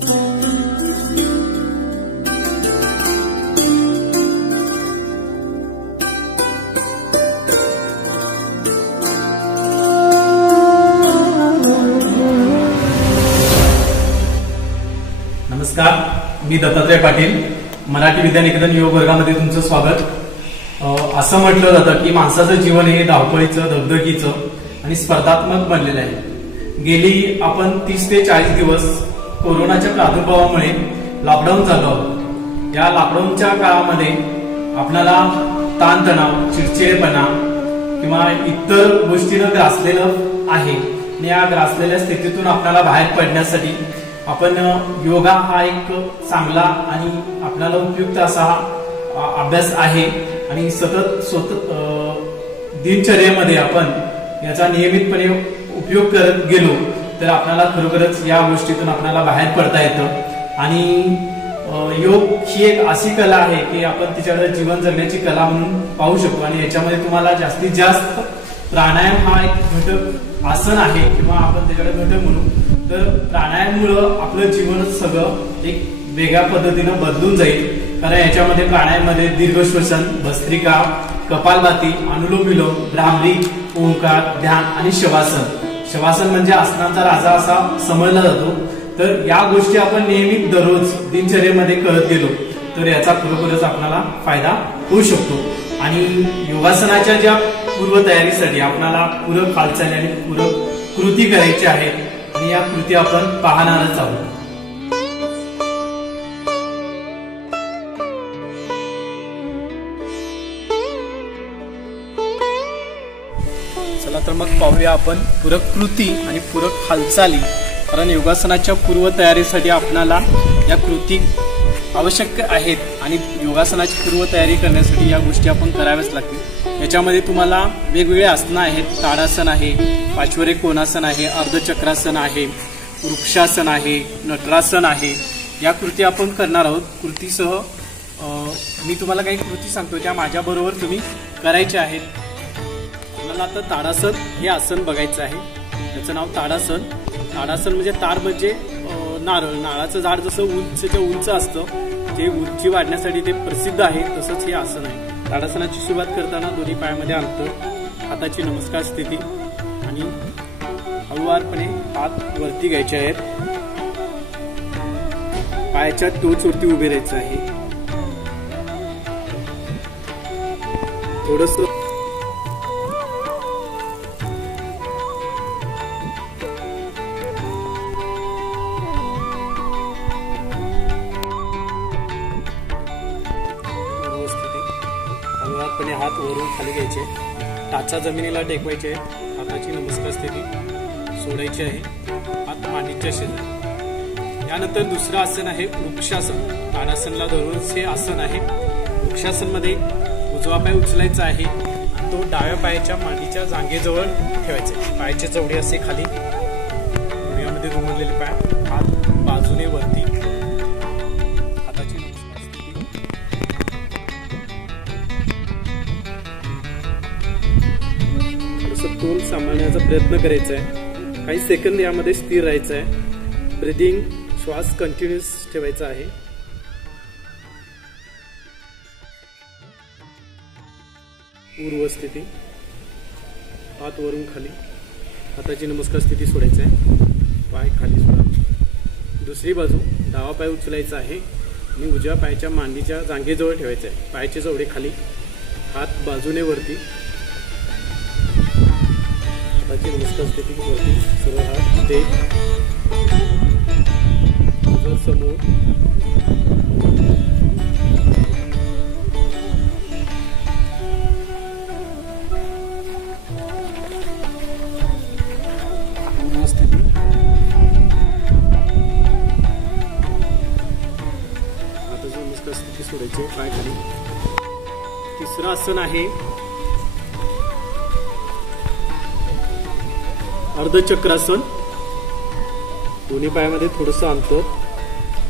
नमस्कार, मी दत्तात्रय पाटील. मराठी विद्यानिकेतन योग वर्गामध्ये तुमचं स्वागत. असं म्हटलं जातं की माणसाचं जीवन हे धावपळीचं, दगदगीचं आणि स्पर्धात्मक बनलेलं आहे. गेली आपण 30 ते 40 दिवस कोरोनाच्या प्रादुर्भावामुळे लॉकडाऊन झालो आहोत. या लॉकडाऊनच्या काळामध्ये आपल्याला ताणतणाव, चिडचिडेपणा किंवा इतर गोष्टीनं ग्रासलेलं आहे. आणि या ग्रासलेल्या स्थितीतून आपल्याला बाहेर पडण्यासाठी आपण योगा हा एक चांगला आणि आपल्याला उपयुक्त असा अभ्यास आहे. आणि सतत दिनचर्येमध्ये आपण याचा नियमितपणे उपयोग करत गेलो तर आपल्याला खरोखरच या गोष्टीतून आपल्याला बाहेर पडता येतं. आणि योग ही एक अशी कला आहे की आपण तिच्याकडे जीवन जगण्याची कला म्हणून पाहू शकतो. आणि याच्यामध्ये तुम्हाला जास्तीत जास्त प्राणायाम हा एक घटक आसन आहे किंवा आपण त्याच्याकडे घटक म्हणू. तर प्राणायाममुळं आपलं जीवनच सगळं एक वेगळ्या पद्धतीनं बदलून जाईल. कारण याच्यामध्ये प्राणायाममध्ये दीर्घ श्वसन, भस्त्रिका, कपालभाती, अनुलोम विलोम, भ्रामरी, ओंकार, ध्यान आणि शवासन. शवासन म्हणजे आसनांचा राजा असा समजला जातो. तर या गोष्टी आपण नेहमी दररोज दिनचर्येमध्ये करत गेलो तर याचा खरोखरच आपल्याला फायदा होऊ शकतो. आणि योगासनाच्या ज्या पूर्वतयारीसाठी आपल्याला पूरक हालचाली आणि पूरक कृती करायची आहेत आणि या कृती आपण पाहणारच आहोत. चला तर मग पाहूया आपण पूरक कृती आणि पूरक हालचाली. कारण योगासनाच्या पूर्वतयारीसाठी आपल्याला या कृती आवश्यक आहेत आणि योगासनाची पूर्वतयारी करण्यासाठी या गोष्टी आपण कराव्याच लागतील. याच्यामध्ये तुम्हाला वेगवेगळे आसनं आहेत. ताडासन आहे, पाचवरे कोणासन आहे, अर्धचक्रासन आहे, वृक्षासन आहे, नटरासन आहे. या कृती आपण करणार आहोत. कृतीसह मी तुम्हाला काही कृती सांगतो त्या माझ्याबरोबर तुम्ही करायच्या आहेत. तुम्हाला आता ताडासन हे आसन बघायचं आहे. त्याचं नाव ताडासन. ताडासन म्हणजे ताड म्हणजे नारळ. नारळाचं झाड जसं उंचच्या उंच असतं ते उंची वाढण्यासाठी ते प्रसिद्ध आहे. तसंच हे आसन आहे. ताडासनाची सुरुवात करताना दोन्ही पायामध्ये अंतर, हाताची नमस्कार स्थिती आणि हळूवारपणे हात वरती घ्यायचे आहेत. पायाच्या टोचवरती उभे राहायचं आहे. थोडस हात वरून खाली घ्यायचे, टाचा जमिनीला टेकवायचे, हाताची नमस्कार स्थिती सोडायची आहे. हात मांडीच्या शेजारी. यानंतर दुसरं आसन आहे वृक्षासन. ताडासनला धरूनच हे आसन आहे. वृक्षासन मध्ये उजवा पाय उचलायचा आहे आणि तो डाव्या पायाच्या मांडीच्या जांघेजवळ ठेवायचा. पायाचे चवडे असे खाली, यामध्ये रुमडलेले पाय, हात बाजूने वरती, तोल सांभाळण्याचा प्रयत्न करायचा आहे. काही सेकंद यामध्ये स्थिर राहायचं आहे. ब्रीदिंग, श्वास कंटिन्युअस ठेवायचा आहे. पूर्व स्थिती, हात वरून खाली, हाताची नमस्कार स्थिती सोडायची आहे. पाय खाली सोडा. दुसरी बाजू, डावा पाय उचलायचा आहे आणि उजव्या पायाच्या मांडीच्या जांघेजवळ ठेवायचा आहे. पायाचे चवडे खाली, हात बाजूने वरती, हाताची नमस्कार स्थिती वरती, सरळ हात ते समोर. हाताची नमस्कार स्थिती सोडायची, पाय खाली. तिसरं आसन आहे अर्धचक्रासन. दोन्ही पायामध्ये थोडंसं अंतर,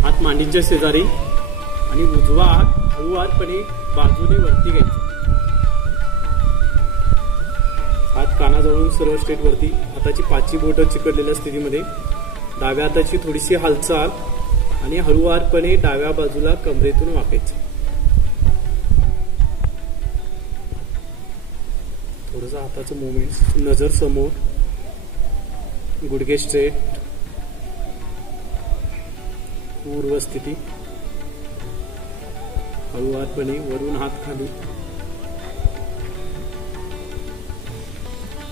हात मांडीच्या शेजारी आणि उजवा हात हळूवारपणे बाजूने वरती घ्यायचा. हात कानाजवळून सरळ स्ट्रेट वरती. हाताची पाचही बोटं चिकटलेल्या स्थितीमध्ये. डाव्या हाताची थोडीशी हालचाल आणि हळूवारपणे डाव्या बाजूला कमरेतून वाकायचं. थोडंसं हाताचं मुवमेंट, नजर समोर, गुडघे स्ट्रेट, पूर्व स्थिती. हळूवारपणे वरून हात खाली.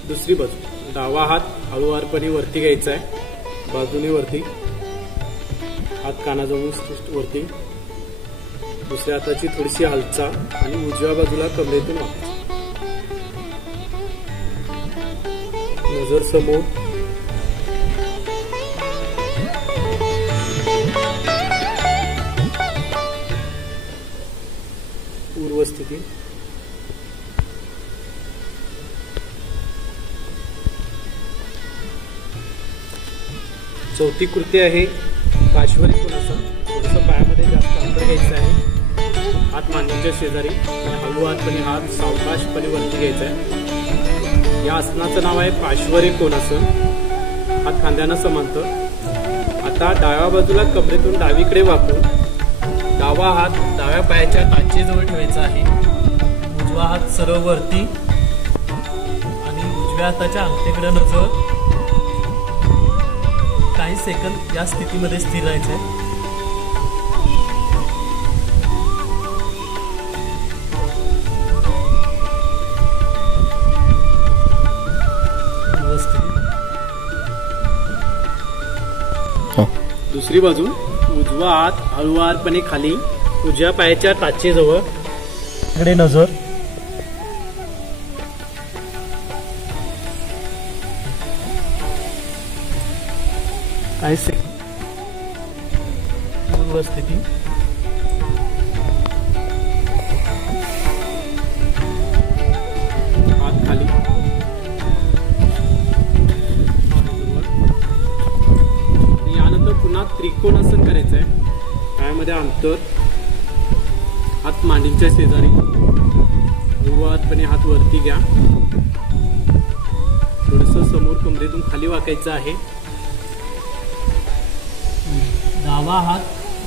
दुसरी बाजू, डावा हात हळूवारपणे वरती घ्यायचा आहे, बाजूने वरती, हात कानाजवळ वरती. दुसऱ्या हाताची थोडीशी हालचाल आणि उजव्या बाजूला कमरेतून वाकायचं. नजर समोर, पूर्व स्थिती. चौथी कृती आहे पार्श्वरी कोणासन. थोडंसं पायामध्ये जास्त अंतर घ्यायचं आहे, हात मांडीच्या शेजारी आणि हळूवारपणे हात सावकाशपणे वरती घ्यायचा आहे. या आसनाचं नाव आहे पार्श्वरी कोणासन. हात खांद्यांना समांतर. आता डाव्या बाजूला कमरेतून डावीकडे वाकून डावा हात डाव्या पायाच्या टाचेजवळ ठेवायचा आहे. उजवा हात सरळ वरती आणि उजव्या हाताच्या अंगठ्याकडे नजर. काही सेकंद या स्थितीमध्ये स्थिर राहायचं आहे. दुसरी बाजू, उजवा हात हळूवारपणे खाली, उजव्या पायाच्या टाचेजवळ, इकडे नजर. काही सेकंद पूर्व स्थिती. हात खाली. यानंतर पुन्हा त्रिकोणासन करायचं आहे. पायामध्ये अंतर, हात मांडीच्या शेजारी, हळूवारपणे हात वरती घ्या. थोडंसं समोर कमरेतून खाली वाकायचं आहे. डावा हात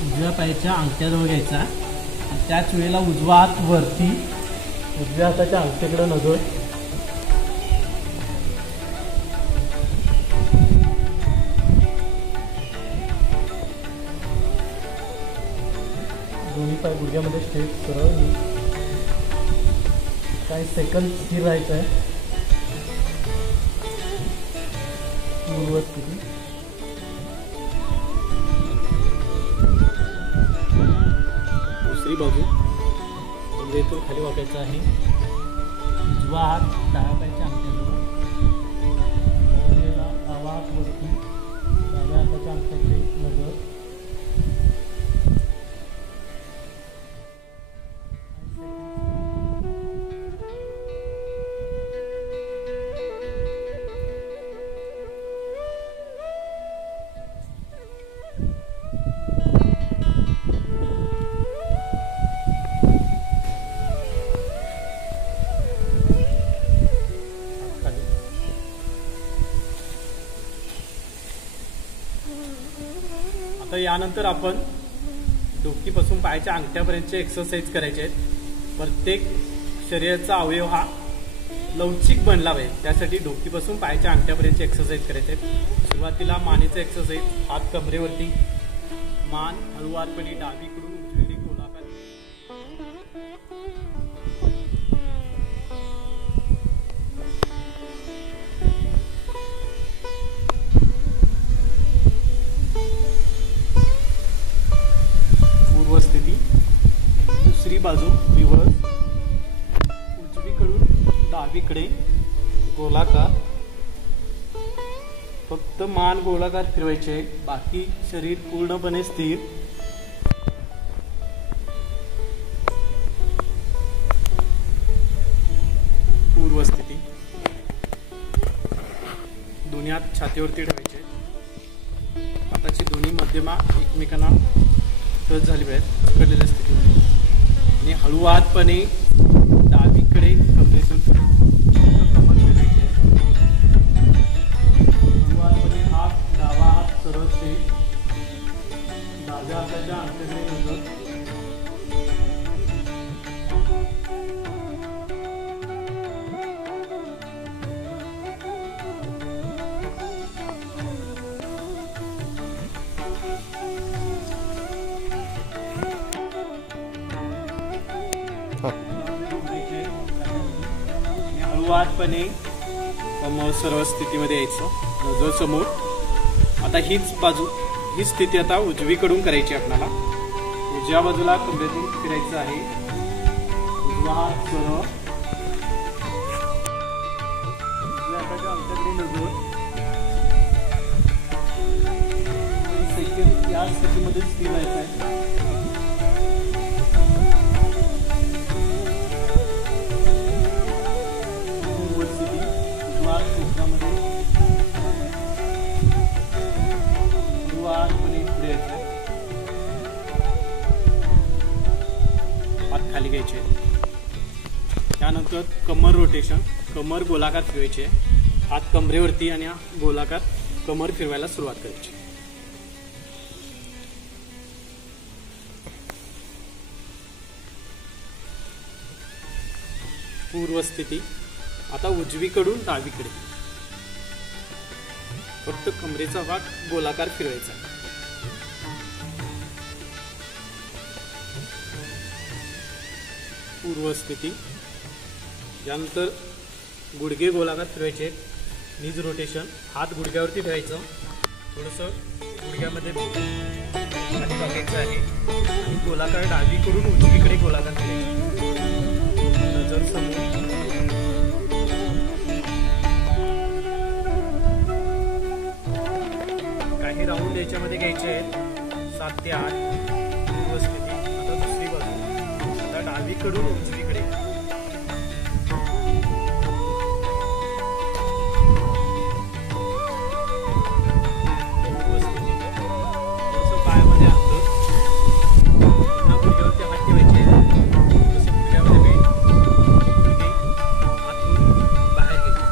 उजव्या पायाच्या अंगठ्याजवळ घ्यायचा. त्याच वेळेला उजवा हात वरती, उजव्या हाताच्या अंगठ्याकडे नजर. दोन्ही पाय गुडघ्यामध्ये स्ट्रेट सरळ. काही सेकंद स्थिर राहायचं आहे. पूर्व स्थिती. दुसरी बाजू, कमरेतून खाली वाकायचं आहे. उजवा हात डाव्या पायाच्या अंगठ्याजवळ, डावा हात वरती, डाव्या हाताच्या अंगठ्याकडे नजर. तर यानंतर आपण डोकीपासून पायाच्या अंगठ्यापर्यंतचे एक्सरसाइज करायचे आहेत. प्रत्येक शरीराचा अवयव हा लवचिक बनला पाहिजे, त्यासाठी डोकीपासून पायाच्या अंगठ्यापर्यंतचे एक्सरसाइज करायचे आहेत. सुरुवातीला मानेचं एक्सरसाइज. हात कमरेवरती, मान हळूवारपणे डावीकडून उजवीकडे गोलाकार. स्थिती. दुसरी बाजू रिव्हर्स, उजवीकडून डावीकडे गोलाकार. फक्त मान गोलाकार फिरवायचे, बाकी शरीर पूर्णपणे स्थिर. पूर्व स्थिती. दोन्ही हात छातीवरती ठेवायचे. हाताची दोन्ही मध्यमा एकमेकांना टच झाली पाहिजे पकडलेल्या स्थितीमध्ये. आणि हळूवारपणे डावीकडे कमरेतून कमर फिरवायची आहे. हळूवारपणे हात, डावा हात सरळ ते डाव्या हाताच्या अंगठ्याकडे नजर. हळूवारपणे कमर सरळ स्थितीमध्ये यायचं, नजर समोर. आता हीच बाजू, ही स्थिती आता उजवीकडून करायची आपल्याला. उजव्या बाजूला कमरेतून फिरायचं आहे. उजवा हात सरळ, उजव्या हाताच्या अंगठ्याकडे नजर. सेकंड या स्थितीमध्ये स्थिर राहायचं आहे. हात खाली घ्यायचे. त्यानंतर कमर रोटेशन, कमर गोलाकार फिरवायचे. हात कमरेवरती आणि गोलाकार कमर फिरवायला सुरुवात करायची. पूर्व स्थिती. आता उजवीकडून डावीकडे फक्त कमरेचा भाग गोलाकार फिरवायचा. पूर्व स्थिती. यानंतर गुडघे गोलाकार फिरवायचे. नीज रोटेशन, हात गुडघ्यावरती ठेवायचं, थोडंसं गुडघ्यामध्ये खाली टाकायचं आहे आणि गोलाकार डावीकडून उजवीकडे गोलाकार फिरायचे. नजर समोर. काही राऊंड याच्यामध्ये घ्यायचे आहेत, 7 ते 8. पूर्व स्थिती. आता दुसरी बाजू, आता डावीकडून उजवीकडे. पूर्व स्थिती. थोडंसं पायामध्ये अंतर, पुन्हा गुडघ्यावरती हात ठेवायचे, थोडंसं गुडघ्यामध्ये वेट, गुडघे आतून बाहेर घ्यायचे.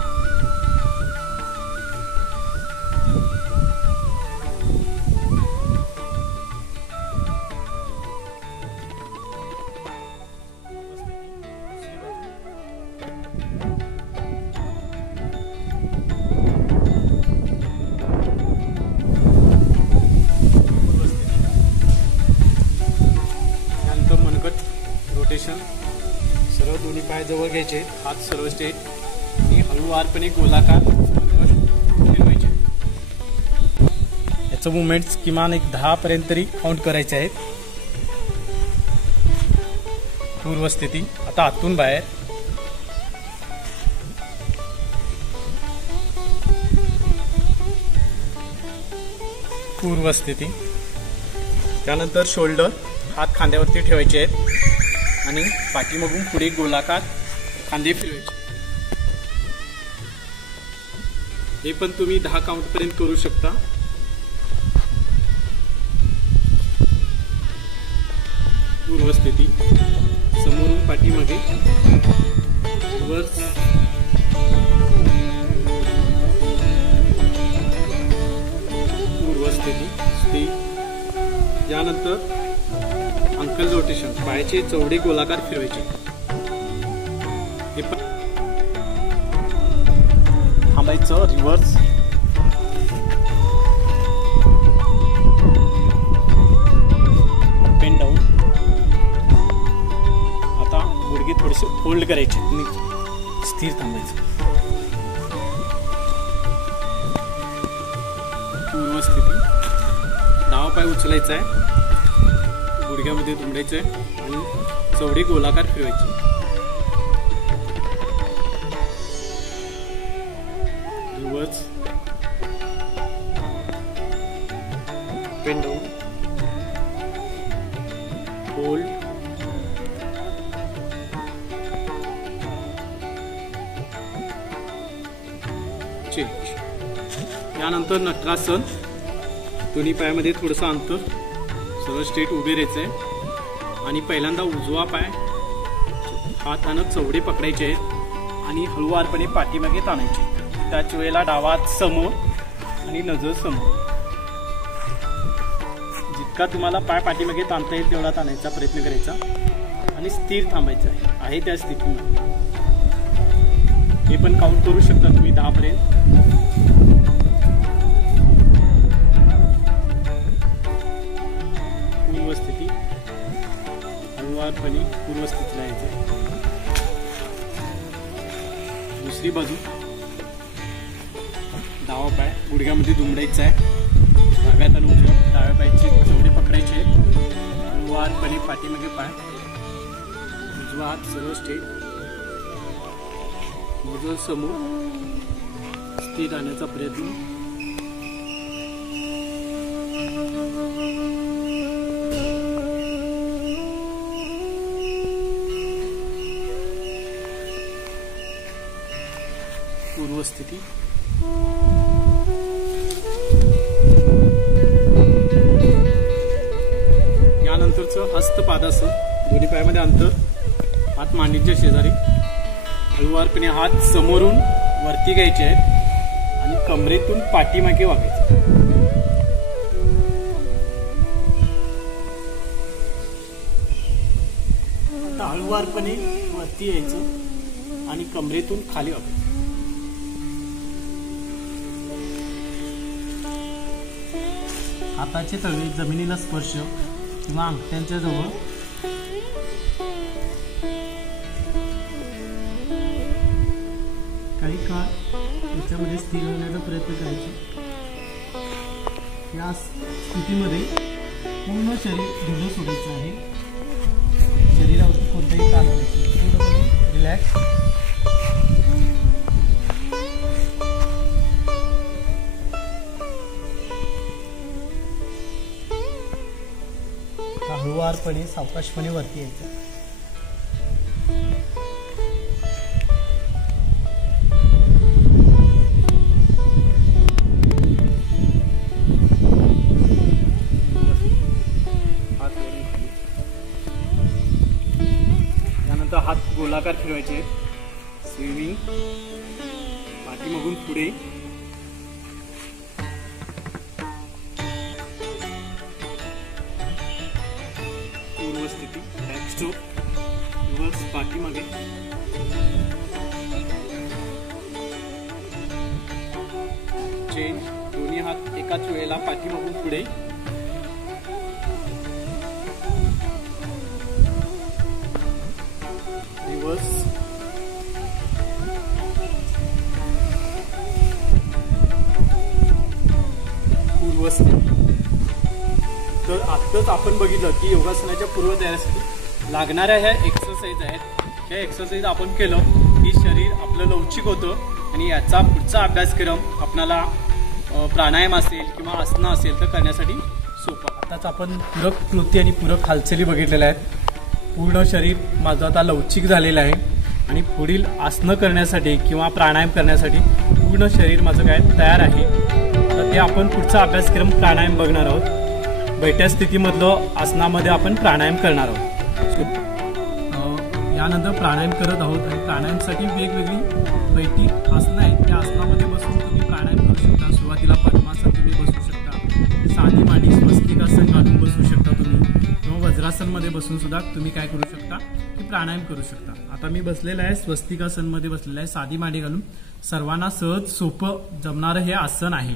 रोटेशन. सरळ दोन्ही पाय जवळ घ्यायचे, हात सरळ स्ट्रेट आणि हळूवारपणे गोलाकार फिरवायचे. याचं मुवमेंट्स किमान एक 10 पर्यंत तरी काउंट करायचे आहेत. पूर्व स्थिती. आता आतून बाहेर. पूर्व स्थिती. त्यानंतर शोल्डर, हात खांद्यावरती ठेवायचे आहेत आणि पाठीमागून पुढे गोलाकार खांदे फिरवायचे. हे पण तुम्ही 10 काउंट पर्यंत करू शकता. पूर्व स्थिती. समोरून पाठीमागे वर. पूर्व स्थिती. यानंतर अंकल रोटेशन, पायाचे चौडे गोलाकार फिरवायचे. हे पण थांबायचं. रिव्हर्स. Up and down. आता गुडघे थोडेसे फोल्ड करायचे, स्थिर थांबायचं. पूर्व स्थिती. डावा पाय उचलायचा आहे, गुडघ्यामध्ये दुमडायचं आहे आणि चौडे गोलाकार फिरवायचे. Reverse. Up and down. Hold. Change. यानंतर नटरासन. दोन्ही पायामध्ये थोडंसं अंतर, सरळ स्ट्रेट उभे राहायचंय आणि पहिल्यांदा उजवा पाय हातानं चवडे पकडायचे आहेत आणि हळूवारपणे पाठीमागे ताणायचे. त्याच वेळेला डावा हात समोर आणि नजर समोर. जितका तुम्हाला पाय पाठीमागे ताणता येईल तेवढा ताणायचा प्रयत्न करायचा आणि स्थिर थांबायचं आहे त्या स्थितीमध्ये. हे पण काउंट करू शकता तुम्ही 10 पर्यंत. पूर्वस्थिती, हळूवारपणे पूर्वस्थितीला यायचं. दुसरी बाजू, डावा पाय गुडघ्यामध्ये दुमडायचा आहे. डाव्या हाताने उजव्या डाव्या पायाची जेवढे पकडायचे, हळूवारपणे पाठीमागे पाय, उजवा हात सरळ स्ट्रेट, मजल समोर स्थिर राहण्याचा प्रयत्न. पूर्वस्थिती. यानंतरचं हस्तपादासन. दोन्ही पायामध्ये अंतर, हात मांडीच्या शेजारी, हळूवारपणे हात समोरून वरती घ्यायचे आहेत आणि कमरेतून पाठीमागे वागायचे. आता हळूवारपणे वरती यायचं आणि कमरेतून खाली वागायचं. हाताचे तळवे जमिनीला स्पर्श किंवा अंगठ्यांच्या जवळ काही काळ याच्यामध्ये स्थिर होण्याचा प्रयत्न करायचा. या स्थितीमध्ये पूर्ण शरीर ढिलं सोडायचं आहे. शरीरावरती कोणताही ताण नाही, पूर्णपणे रिलॅक्स. हळूवारपणे सावकाशपणे वरती यायचं. यानंतर हात गोलाकार फिरवायचे. स्विमिंग, पाठीमागून पुढे, पूर्वस्थिती, बॅकस्ट्रोक, रिव्हर्स पाठीमागे, चेंज. दोन्ही हात एकाच वेळेला पाठीमागून पुढे, रिव्हर्स, पूर्वस्थिती. तर आत्ताच आपण बघितलं की योगासनाच्या पूर्वतयारीसाठी लागणाऱ्या ह्या एक्सरसाइज आहेत. ह्या एक्सरसाइज आपण केलं की शरीर आपलं लवचिक होतं आणि याचा पुढचा अभ्यासक्रम आपल्याला प्राणायाम असेल किंवा आसनं असेल तर करण्यासाठी सोपं. आताच आपण पूरक कृती आणि पूरक हालचाली बघितलेल्या आहेत. पूर्ण शरीर माझं आता लवचिक झालेलं आहे आणि पुढील आसनं करण्यासाठी किंवा प्राणायाम करण्यासाठी पूर्ण शरीर माझं काय तयार आहे. तर ते आपण पुढचा अभ्यासक्रम प्राणायाम बघणार आहोत. बैठ्या स्थितीमधलं आसनामध्ये आपण प्राणायाम करणार आहोत. यानंतर प्राणायाम करत आहोत आणि प्राणायामसाठी वेगवेगळी बैठी आसनं आहेत. त्या आसनामध्ये बसून तुम्ही प्राणायाम करू शकता. सुरुवातीला पद्मासन तुम्ही बसू शकता, साधी मांडी स्वस्तिकासन घालून बसू शकता तुम्ही, किंवा वज्रासनमध्ये बसून सुद्धा तुम्ही काय करू शकता की प्राणायाम करू शकता. आता मी बसलेला आहे स्वस्तिकासनमध्ये बसलेला आहे, साधी मांडी घालून. सर्वांना सहज सोपं जमणारं हे आसन आहे.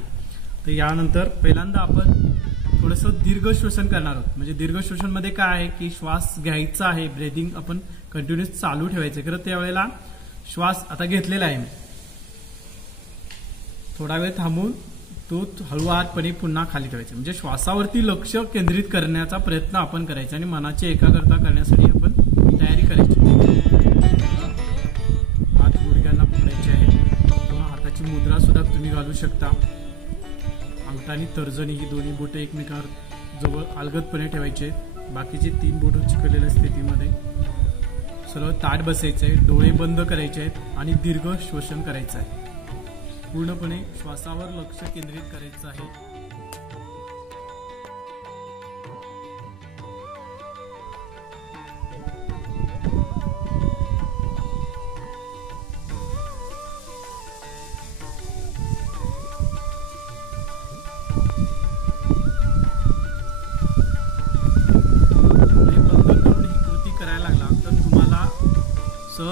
तर यानंतर पहिल्यांदा आपण थोडंसं दीर्घ श्वसन करणार आहोत. म्हणजे दीर्घ श्वसनमध्ये काय आहे की श्वास घ्यायचा आहे, ब्रेदिंग आपण कंटिन्युअस चालू ठेवायचं. खरं त्यावेळेला श्वास आता घेतलेला आहे मी, थोडा वेळ थांबून तो हळूवारपणे पुन्हा खाली ठेवायचा. म्हणजे श्वासावरती लक्ष केंद्रित करण्याचा प्रयत्न आपण करायचा आणि मनाची एकाग्रता करण्यासाठी आपण तयारी करायची. हात गुडघ्यांना पकडायचे आहेत किंवा हाताची मुद्रा सुद्धा तुम्ही घालू शकता. अंगठानी तर्जनी ही दोन्ही बोटं एकमेकावर जवळ अलगदपणे ठेवायचे. बाकीचे 3 बोटं चिकटलेल्या स्थितीमध्ये सरळ ताट बसायचं आहे. डोळे बंद करायचे आहेत आणि दीर्घ श्वसन करायचं आहे. पूर्णपणे श्वासावर लक्ष केंद्रित करायचं आहे.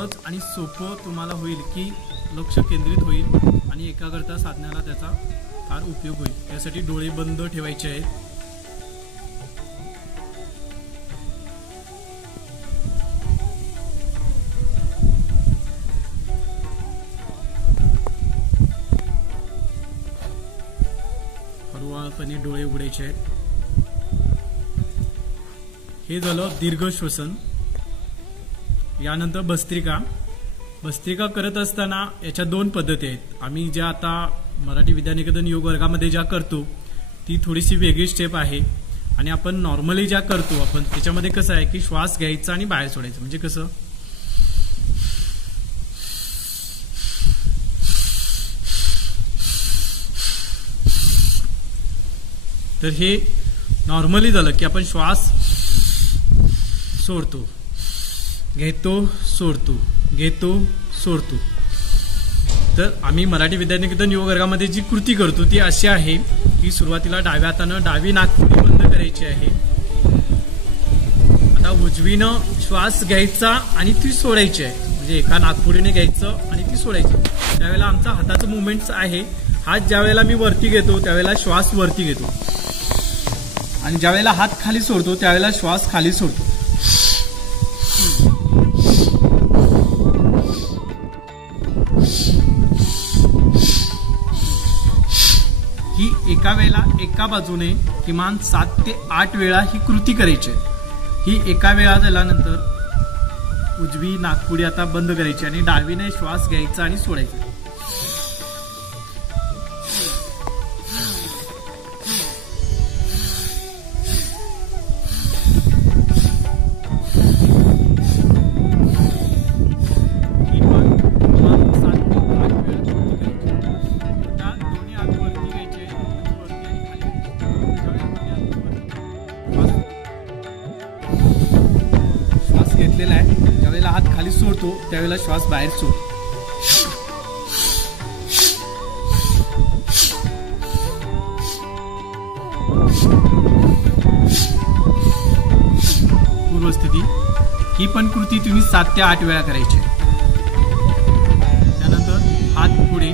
सहज आणि सोपं तुम्हाला होईल की लक्ष केंद्रित होईल आणि एकाग्रता साधण्याला त्याचा फार उपयोग होईल। यासाठी डोळे बंद ठेवायचे आहेत। हळूवारपणे डोळे उघडायचे आहेत। हे झालं दीर्घ श्वसन। यानंतर भस्त्रिका। भस्त्रिका करत असताना याच्या दोन पद्धती आहेत। आम्ही ज्या आता मराठी विद्यानिकेतन योग वर्गामध्ये ज्या करतो ती थोडीशी वेगळी स्टेप आहे आणि आपण नॉर्मली ज्या करतो आपण त्याच्यामध्ये कसं आहे की श्वास घ्यायचा आणि बाहेर सोडायचं। म्हणजे कसं तर हे नॉर्मली झालं की आपण श्वास सोडतो, घेतो, सोडतो, घेतो, सोडतो। तर आम्ही मराठी विद्यानिकेतन योग वर्गामध्ये जी कृती करतो ती अशी आहे की सुरुवातीला डाव्या हातानं डावी नाकपुडी बंद करायची आहे। आता उजवीनं श्वास घ्यायचा आणि ती सोडायची आहे। म्हणजे एका नाकपुडीने घ्यायचं आणि ती सोडायची। त्यावेळेला आमचा हाताचं मुवमेंट्स आहे। हात ज्यावेळेला मी वरती घेतो त्यावेळेला श्वास वरती घेतो आणि ज्यावेळेला हात खाली सोडतो त्यावेळेला श्वास खाली सोडतो। ही एका वेळेला एका बाजूने किमान 7 ते 8 वेळा ही कृती करायची। ही एका वेळा झाल्यानंतर उजवी नाकपुडी आता बंद करायची आणि डावीने श्वास घ्यायचा आणि सोडायचा। ज्यावेळेला हात खाली सोडतो त्यावेळेला श्वास बाहेर सोड। पूर्वस्थिती। ही पण कृती तुम्ही 7 ते 8 वेळा करायची। त्यानंतर हात पुढे,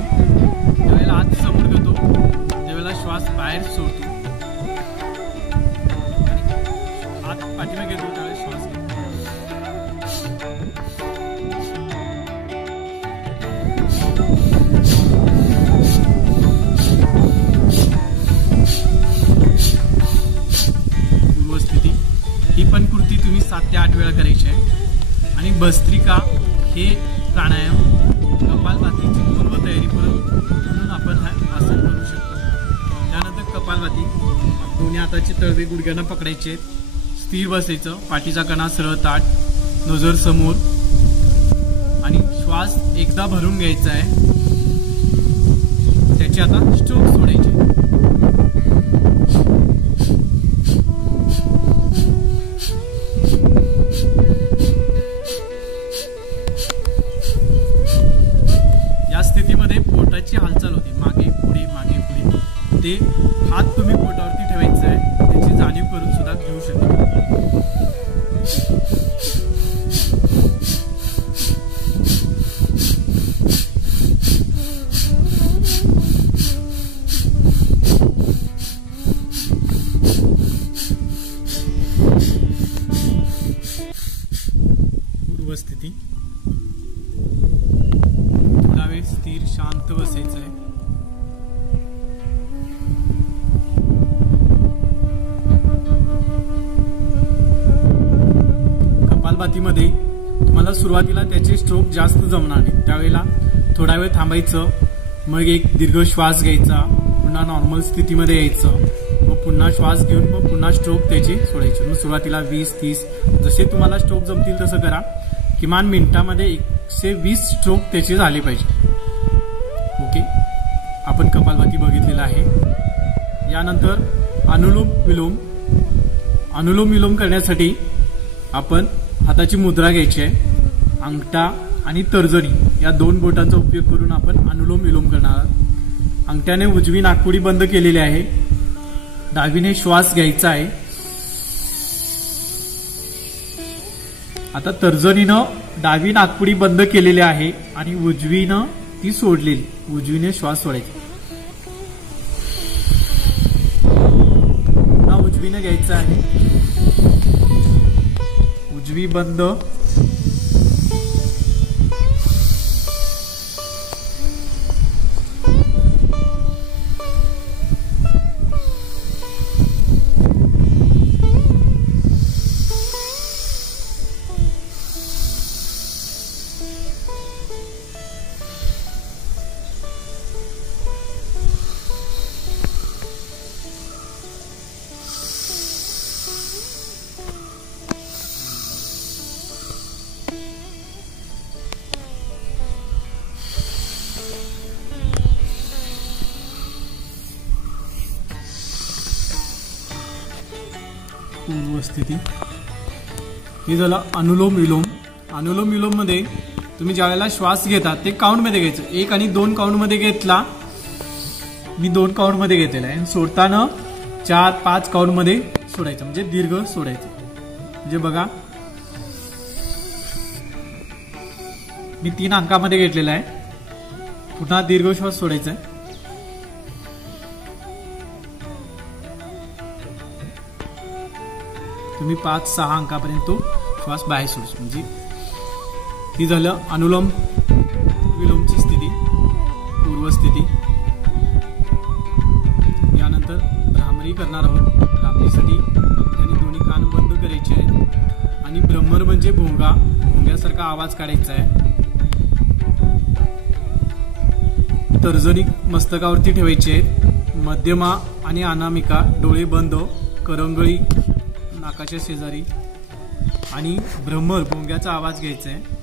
ज्यावेळेला हात समोर घेतो त्यावेळेला श्वास बाहेर सोडतो, हात पाठीमागे घेतो त्यावेळेला श्वास घेतो। पूर्वस्थिती। ही पण कृती तुम्ही 7 ते 8 वेळा करायची आहे। आणि भस्त्रिका हे प्राणायाम कपालभातीची पूर्वतयारी म्हणून आपण हा आसन करू शकतो। त्यानंतर कपालभाती, दोन्ही हाताची तळवे गुडघ्यांना पकडायचे, स्थिर बसायचं, पाठीचा कणा सरळ ताठ, नजर समोर आणि श्वास एकदा भरून घ्यायचा आहे। त्याची आता स्ट्रोक सोडायचे। या स्थितीमध्ये पोटाची हालचाल होते, मागे पुढे मागे पुढे। ते हात तुम्ही पोटावरती ठेवायचं आहे, त्याची जाणीव करून सुद्धा घेऊ शकता। पूर्वस्थिती। थोडा वेळ स्थिर शांत बसायचं आहे। कपालभातीमध्ये तुम्हाला सुरुवातीला त्याचे स्ट्रोक जास्त जमणार नाही, त्यावेळेला थोडा वेळ थांबायचं, मग एक दीर्घ श्वास घ्यायचा, पुन्हा नॉर्मल स्थितीमध्ये यायचं, मग पुन्हा श्वास घेऊन मग पुन्हा स्ट्रोक त्याचे सोडायचे। मग सुरुवातीला 20-30 जसे तुम्हाला स्ट्रोक जमतील तसं करा। किमान मिनिटामध्ये 120 स्ट्रोक त्याचे झाले पाहिजे। ओके, आपण कपालभाती बघितलेला आहे। यानंतर अनुलोम विलोम। अनुलोम विलोम करण्यासाठी आपण हाताची मुद्रा घ्यायची आहे। अंगठा आणि तर्जनी या 2 बोटांचा उपयोग करून आपण अनुलोम विलोम करणार आहोत। अंगठ्याने उजवी नाकपुडी बंद केलेली आहे, डावीने श्वास घ्यायचा आहे, आता तर्जनीनं डावी नाकपुडी बंद केलेली आहे आणि उजवीनं ती सोडलेली. उजवीने श्वास सोडायचा. पुन्हा उजवीनं घ्यायचं आहे. उजवी बंद. पूर्वस्थिती. हे झालं अनुलोम विलोम. अनुलोम विलोम मध्ये तुम्ही ज्यावेळेला श्वास घेता ते काउंट मध्ये घ्यायचं. 1 आणि 2 काउंट मध्ये घेतला. मी 2 काउंट मध्ये घेतलेला आहे. सोडताना 4-5 काउंट मध्ये सोडायचं, म्हणजे दीर्घ सोडायचं. म्हणजे बघा मी 3 अंकामध्ये घेतलेला आहे. पुन्हा दीर्घ श्वास सोडायचा आहे. तुम्ही 5-6 अंकापर्यंत तो श्वास बाहेर सोडू. म्हणजे ही झालं अनुलोम विलोमची स्थिती, पूर्वस्थिती. यानंतर भ्रामरी करणार आहोत. भ्रामरीसाठी अंगठ्याने दोन्ही कान बंद करायचे आहेत आणि भ्रमर म्हणजे भोंगा, भोंग्यासारखा आवाज काढायचा आहे. तर्जनी मस्तकावरती ठेवायची आहेत. मध्यमा आणि अनामिका डोळे बंद, करंगळी नाकाच्या शेजारी आणि भ्रमर भोंग्याचा आवाज घ्यायचा आहे.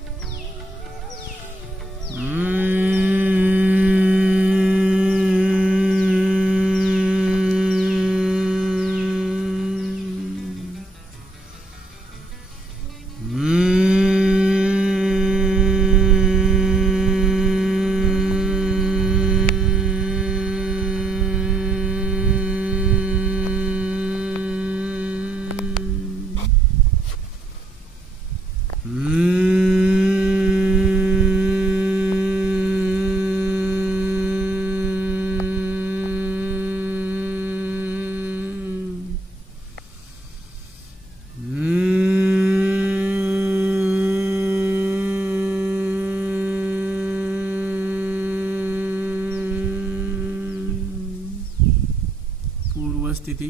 पूर्वस्थिती.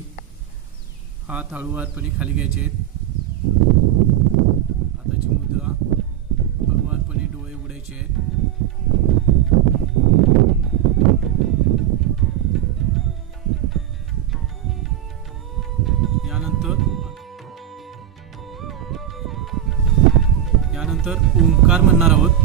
हात हळूवारपणे खाली घ्यायचे आहेत. हाताची मुद्रा. हळूवारपणे डोळे उघडायचे आहेत. यानंतर ओंकार म्हणणार आहोत.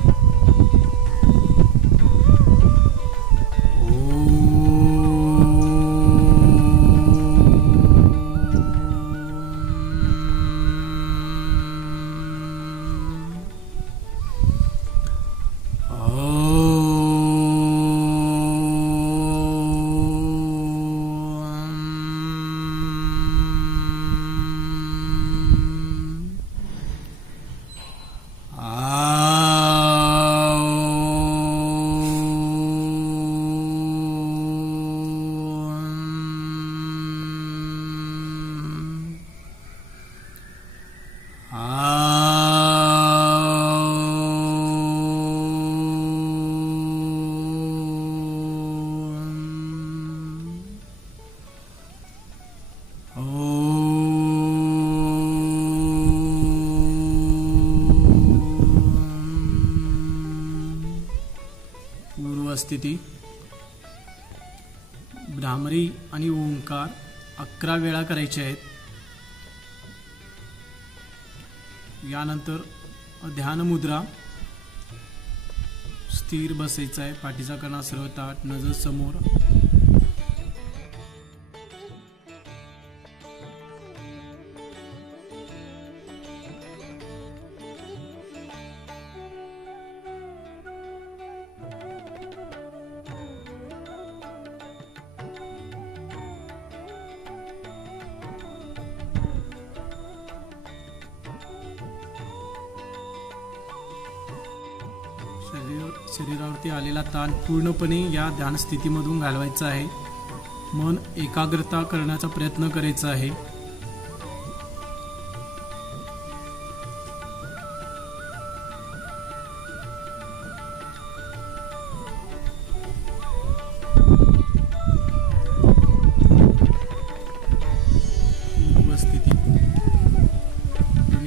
पूर्वस्थिती. भ्रामरी आणि ओंकार 11 वेळा करायचे आहेत. यानंतर ध्यान मुद्रा. स्थिर बसायचं आहे. पाठीचा कणा सरळ ताठ, नजर समोर. शरीरावरती आलेला ताण पूर्णपणे या ध्यान स्थितीमधून घालवायचा आहे। मन एकाग्रता करण्याचा प्रयत्न करायचा आहे।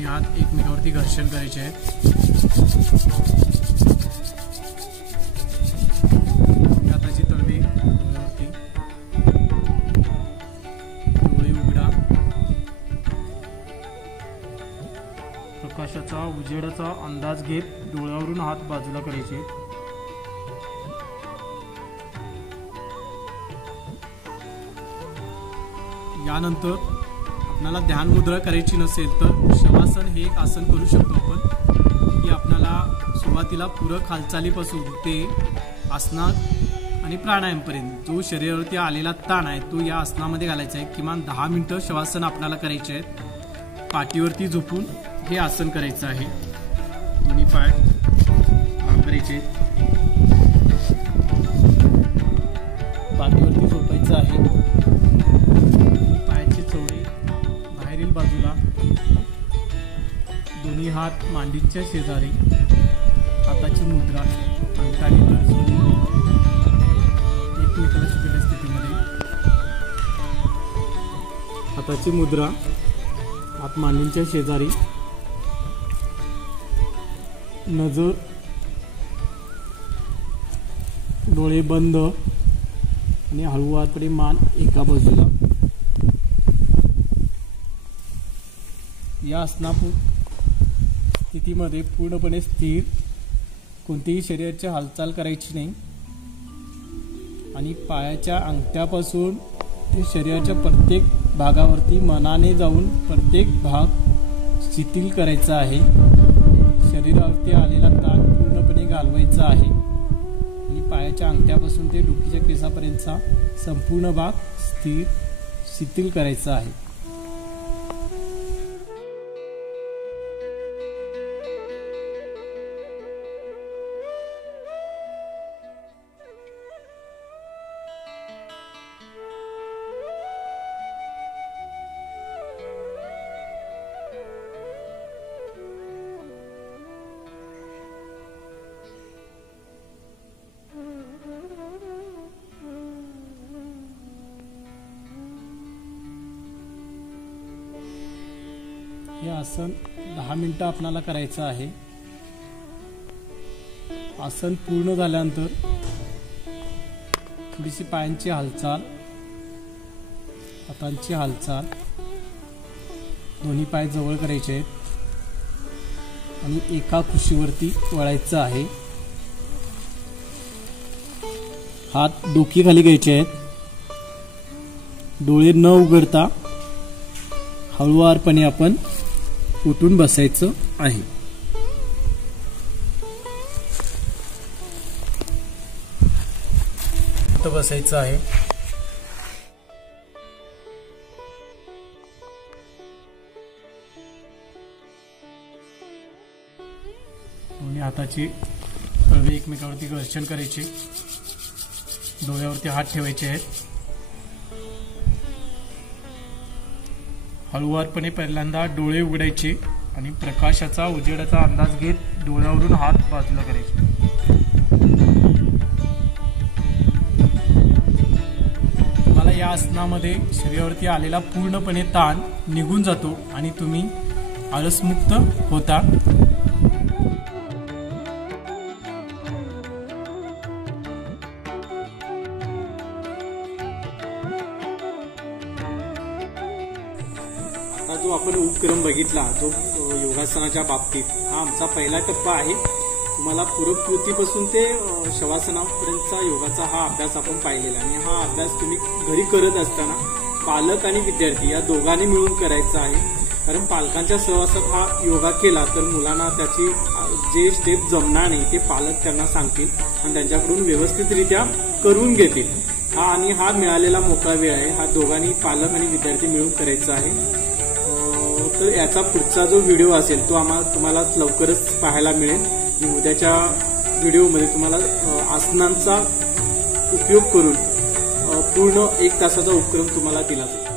हात एकमेकावरती घर्षण करायचे आहेत। हाताची तळवी डोळ्यावरती, डोळे उघडा। प्रकाशाचा उजेडाचा अंदाज घेत डोळ्यावरून हात बाजूला करायचे। यानंतर आपल्याला ध्यान मुद्रा करायची नसेल तर शवासन हे एक आसन करू शकतो आपण, की आपल्याला सुरुवातीला पूरक हालचालीपासून ते आसनात आणि प्राणायामपर्यंत जो शरीरावरती आलेला ताण आहे तो या आसनामध्ये घालायचा आहे। किमान 10 मिनिटं शवासन आपल्याला करायचे आहेत। पाठीवरती झोपून हे आसन करायचं आहे। दोन्ही पाय करायचे, पाठीवरती झोपायचं आहे। बाजूला दोन्ही हात मांडीच्या शेजारी, हाताची मुद्रा अंगठाने तर्जनी एकमेकाला छुपलेल्या स्थितीमध्ये। हाताची मुद्रा हात मांडीच्या शेजारी, नजर डोळे बंद आणि हळूवारपणे मान एका बाजूला। या आसना स्थितीमध्ये पूर्णपणे स्थिर, कोणतीही शरीराची हालचाल करायची नाही आणि पायाच्या अंगठ्यापासून ते शरीराच्या प्रत्येक भागावरती मनाने जाऊन प्रत्येक भाग शिथिल करायचा आहे। शरीरावरती आलेला ताण पूर्णपणे घालवायचा आहे आणि पायाच्या अंगठ्यापासून ते डोकीच्या केसापर्यंतचा संपूर्ण भाग स्थिर शिथिल करायचा आहे। हे आसन 10 मिनिटं आपल्याला करायचं आहे। आसन पूर्ण झाल्यानंतर थोडीशी पायांची हालचाल, हातांची हालचाल, दोन्ही पाय जवळ करायचे आहेत आणि एका कुशीवरती वळायचं आहे। हात डोकीखाली घ्यायचे आहेत, डोळे न उघडता हळूवारपणे आपण उठून बसायचं आहे। बसायचं आहे। दोन्ही हाताची तळवे एकमेकावरती घर्षण करायचे, डोळ्यावरती हात ठेवायचे आहेत। हळूवारपणे पहिल्यांदा डोळे उघडायचे आणि प्रकाशाचा उजेडाचा अंदाज घेत डोळ्यावरून हात बाजूला करायचे। तुम्हाला या आसनामध्ये शरीरावरती आलेला पूर्णपणे ताण निघून जातो आणि तुम्ही आळसमुक्त होता। जो आपण उपक्रम बघितला जो योगासनाच्या बाबतीत, हा आमचा पहिला टप्पा आहे। तुम्हाला पूरक कृतीपासून ते शवासनापर्यंतचा योगाचा हा अभ्यास आपण पाहिलेला आणि हा अभ्यास तुम्ही घरी करत असताना पालक आणि विद्यार्थी या दोघांनी मिळून करायचा आहे। कारण पालकांच्या सहवासात हा योगा केला तर मुलांना त्याची जे स्टेप जमणार नाही ते पालक त्यांना सांगतील आणि त्यांच्याकडून व्यवस्थितरित्या करून घेतील। हा मिळालेला मोकळा वेळ आहे, हा दोघांनी पालक आणि विद्यार्थी मिळून करायचा आहे। तर याचा पुढचा जो व्हिडिओ असेल तो तुम्हाला लवकरच पाहायला मिळेल। उद्याच्या व्हिडिओमध्ये तुम्हाला आसनांचा उपयोग करून पूर्ण 1 तासाचा उपक्रम तुम्हाला दिला जातो।